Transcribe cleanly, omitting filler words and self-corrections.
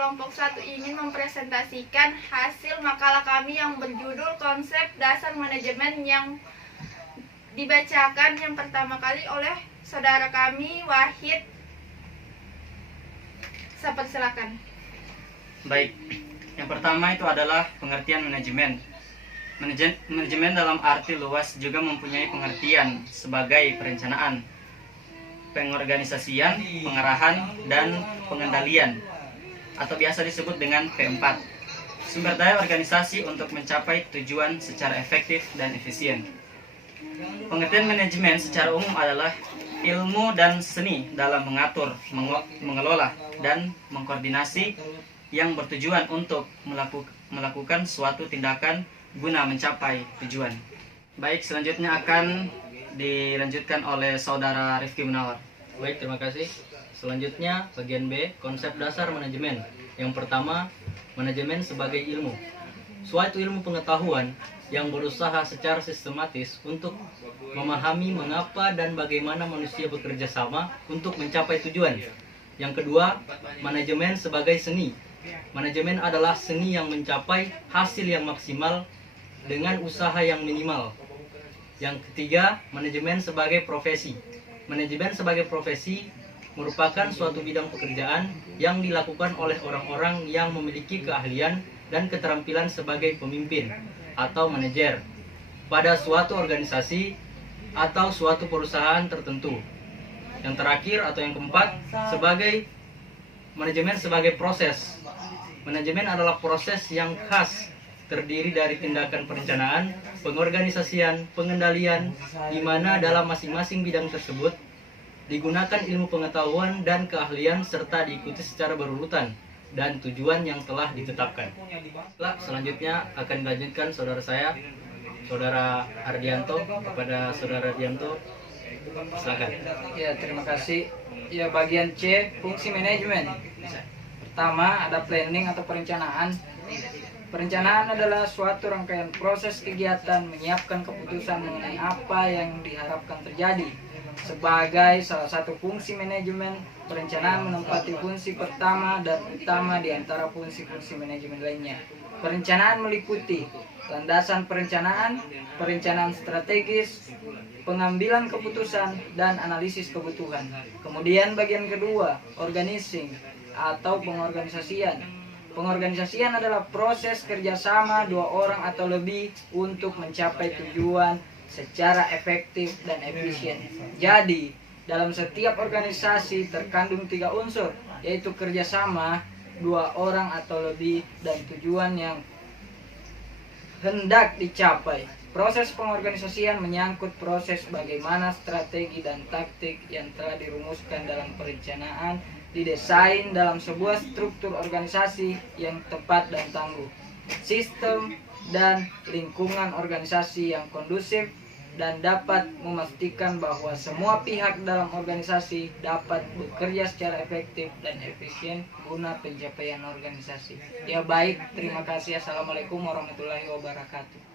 kelompok 1 ingin mempresentasikan hasil makalah kami yang berjudul Konsep Dasar Manajemen yang dibacakan yang pertama kali oleh saudara kami Wahid. Silakan. Baik, yang pertama itu adalah pengertian manajemen. Manajemen dalam arti luas juga mempunyai pengertian sebagai perencanaan, pengorganisasian, pengarahan, dan pengendalian, atau biasa disebut dengan P4. Sumber daya organisasi untuk mencapai tujuan secara efektif dan efisien. Pengertian manajemen secara umum adalah ilmu dan seni dalam mengatur, mengelola, dan mengkoordinasi yang bertujuan untuk melakukan suatu tindakan guna mencapai tujuan. Baik, selanjutnya akan dilanjutkan oleh saudara Rifki Munawar. Baik, terima kasih. Selanjutnya bagian B, konsep dasar manajemen. Yang pertama, manajemen sebagai ilmu. Suatu ilmu pengetahuan yang berusaha secara sistematis untuk memahami mengapa dan bagaimana manusia bekerja sama untuk mencapai tujuan. Yang kedua, manajemen sebagai seni. Manajemen adalah seni yang mencapai hasil yang maksimal dengan usaha yang minimal. Yang ketiga, manajemen sebagai profesi. Manajemen sebagai profesi merupakan suatu bidang pekerjaan yang dilakukan oleh orang-orang yang memiliki keahlian dan keterampilan sebagai pemimpin atau manajer pada suatu organisasi atau suatu perusahaan tertentu. Yang terakhir atau yang keempat, sebagai manajemen sebagai proses. Manajemen adalah proses yang khas terdiri dari tindakan perencanaan, pengorganisasian, pengendalian, di mana dalam masing-masing bidang tersebut digunakan ilmu pengetahuan dan keahlian serta diikuti secara berurutan dan tujuan yang telah ditetapkan. Selanjutnya akan dilanjutkan saudara saya, saudara Ardianto. Kepada saudara Ardianto, silakan. Ya, terima kasih. Ya, bagian C, fungsi manajemen. Pertama, ada planning atau perencanaan. Perencanaan adalah suatu rangkaian proses kegiatan menyiapkan keputusan mengenai apa yang diharapkan terjadi. Sebagai salah satu fungsi manajemen, perencanaan menempati fungsi pertama dan utama di antara fungsi-fungsi manajemen lainnya. Perencanaan meliputi landasan perencanaan, perencanaan strategis, pengambilan keputusan, dan analisis kebutuhan. Kemudian bagian kedua, organizing atau pengorganisasian. Pengorganisasian adalah proses kerjasama dua orang atau lebih untuk mencapai tujuan secara efektif dan efisien. Jadi, dalam setiap organisasi terkandung 3 unsur, yaitu kerjasama, 2 orang atau lebih, dan tujuan yang hendak dicapai. Proses pengorganisasian menyangkut proses bagaimana strategi dan taktik yang telah dirumuskan dalam perencanaan didesain dalam sebuah struktur organisasi yang tepat dan tangguh, sistem dan lingkungan organisasi yang kondusif, dan dapat memastikan bahwa semua pihak dalam organisasi dapat bekerja secara efektif dan efisien guna pencapaian organisasi. Ya baik, terima kasih. Assalamualaikum warahmatullahi wabarakatuh.